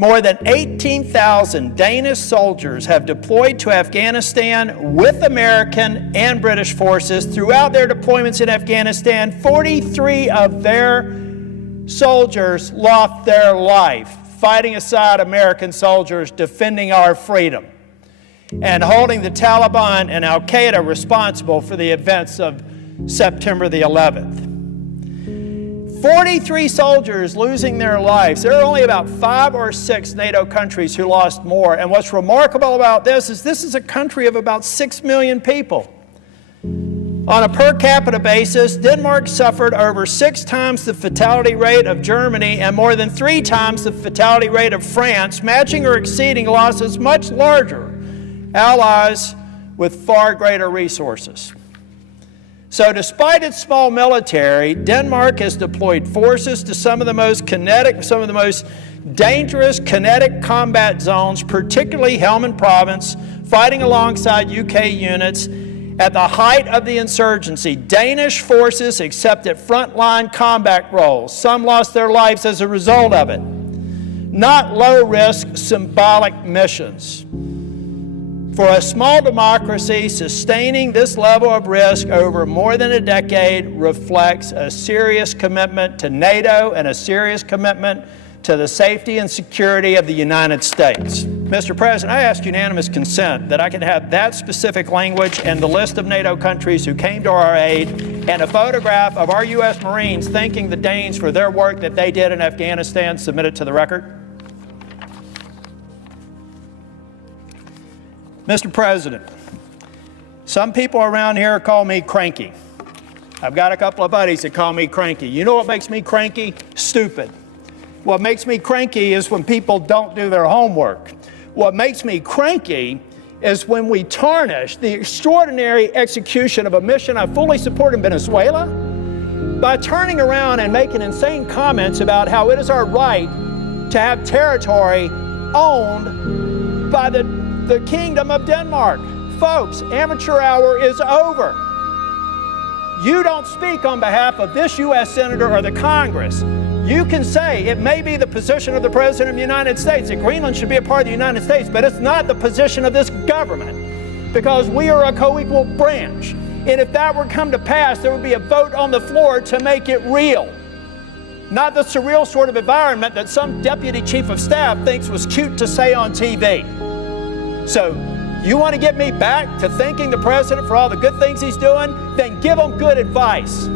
More than 18,000 Danish soldiers have deployed to Afghanistan with American and British forces. Throughout their deployments in Afghanistan, 43 of their soldiers lost their life fighting aside American soldiers defending our freedom and holding the Taliban and Al-Qaeda responsible for the events of September the 11th. 43 soldiers losing their lives. There are only about 5 or 6 NATO countries who lost more. And what's remarkable about this is a country of about 6 million people. On a per capita basis, Denmark suffered over 6 times the fatality rate of Germany and more than 3 times the fatality rate of France, matching or exceeding losses much larger allies with far greater resources. So despite its small military, Denmark has deployed forces to some of the most dangerous kinetic combat zones, particularly Helmand Province, fighting alongside UK units. At the height of the insurgency, Danish forces accepted frontline combat roles. Some lost their lives as a result of it. Not low-risk, symbolic missions. For a small democracy, sustaining this level of risk over more than a decade reflects a serious commitment to NATO and a serious commitment to the safety and security of the United States. Mr. President, I ask unanimous consent that I can have that specific language and the list of NATO countries who came to our aid and a photograph of our U.S. Marines thanking the Danes for their work that they did in Afghanistan submitted to the record. Mr. President, some people around here call me cranky. I've got a couple of buddies that call me cranky. You know what makes me cranky? Stupid. What makes me cranky is when people don't do their homework. What makes me cranky is when we tarnish the extraordinary execution of a mission I fully support in Venezuela by turning around and making insane comments about how it is our right to have territory owned by the Kingdom of Denmark. Folks, amateur hour is over. You don't speak on behalf of this U.S. Senator or the Congress. You can say it may be the position of the President of the United States that Greenland should be a part of the United States, but it's not the position of this government because we are a co-equal branch. And if that were to come to pass, there would be a vote on the floor to make it real. Not the surreal sort of environment that some deputy chief of staff thinks was cute to say on TV. So, you want to get me back to thanking the President for all the good things he's doing? Then give him good advice.